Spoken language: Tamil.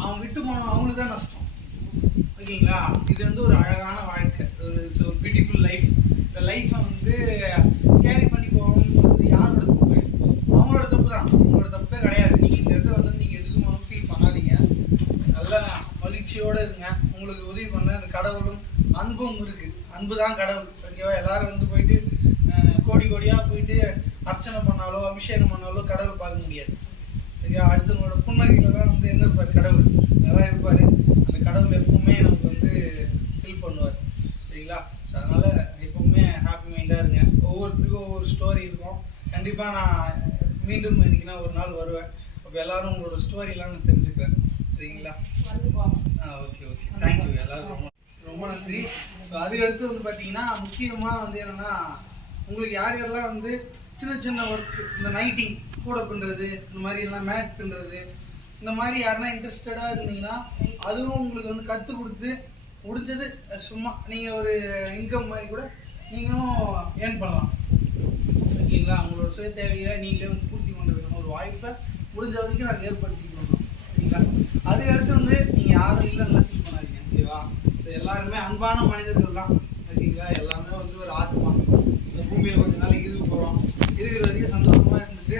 அவங்க விட்டு போனோம் அவங்களுக்கு தான் நஷ்டம். ஓகேங்களா? இது வந்து ஒரு அழகான வாழ்க்கை, ஒரு பியூட்டிஃபுல் லைஃப். இந்த லைஃப்பை வந்து கேரி பண்ணி போகணுங்கிறது யாரோட தப்பு? அவங்களோட தப்பு தான், உங்களோட தப்பே கிடையாது. நீங்கள் இந்த இடத்துல வந்து நீங்கள் எதுக்கும் ஃபீல் பண்ணாதீங்க. நல்லா மகிழ்ச்சியோடு இருங்க. உங்களுக்கு உதவி பண்ண அந்த கடவுளும் அன்பும் இருக்குது. அன்பு தான் கடவுள். ஓகேவா? எல்லாரும் வந்து போயிட்டு கோடி கோடியாக போயிட்டு அர்ச்சனை பண்ணாலோ அபிஷேகம் பண்ணாலோ கடவுள் பார்க்க முடியாது. ஓகேவா? அடுத்தவங்களோட புன்னகையில் தான் வந்து என்ன இருப்பார்? கடவுள் அதான் இருப்பார். அந்த கடவுள் எப்பவுமே நமக்கு வந்து ஹெல்ப் பண்ணுவார். சரிங்களா? ஸோ அதனால் எப்பவுமே ஹாப்பி மைண்டாக இருங்க. ஒவ்வொருத்தருக்கும் ஒவ்வொரு ஸ்டோரி இருக்கும். கண்டிப்பாக நான் மீண்டும் இன்னைக்குன்னா ஒரு நாள் வருவேன். அப்போ எல்லோரும் உங்களோட ஸ்டோரிலாம் நான் தெரிஞ்சுக்கிறேன். சரிங்களா? Okay okay, thank you. எல்லோரும் ரொம்ப ரொம்ப நன்றி. ஸோ அதுக்கடுத்து வந்து பார்த்தீங்கன்னா முக்கியமாக வந்து என்னென்னா, உங்களுக்கு யார் யாரெல்லாம் வந்து சின்ன சின்ன ஒர்க்கு, இந்த நைட்டிங் கூட பண்ணுறது, இந்த மாதிரி எல்லாம் மேட் பண்ணுறது, இந்த மாதிரி யாருன்னா இன்ட்ரெஸ்டடாக இருந்தீங்கன்னா அதுவும் உங்களுக்கு வந்து கற்றுக் கொடுத்து முடிஞ்சது சும்மா நீங்கள் ஒரு இன்கம் மாதிரி கூட நீங்களும் ஏர்ன் பண்ணலாம். ஓகேங்களா? உங்களோட சுய தேவையை நீங்களே வந்து பூர்த்தி பண்ணுறதுக்கான ஒரு வாய்ப்பை முடிஞ்ச வரைக்கும் நாங்கள் ஏற்படுத்தி கொடுக்கணும். சரிங்களா? அதுக்கடுத்து வந்து நீங்கள் யாரும் இல்லைன்னா ஃபீல் பண்ணாதீங்க. ஓகேவா? எல்லாருமே அன்பான மனிதர்கள் தான். ஓகேங்களா? எல்லாமே வந்து ஒரு ஆத்மா. இந்த பூமியில் கொஞ்ச நாள் இருக்க போகிறோம். இருக்கிற வரைக்கும் சந்தோஷமாக இருந்துட்டு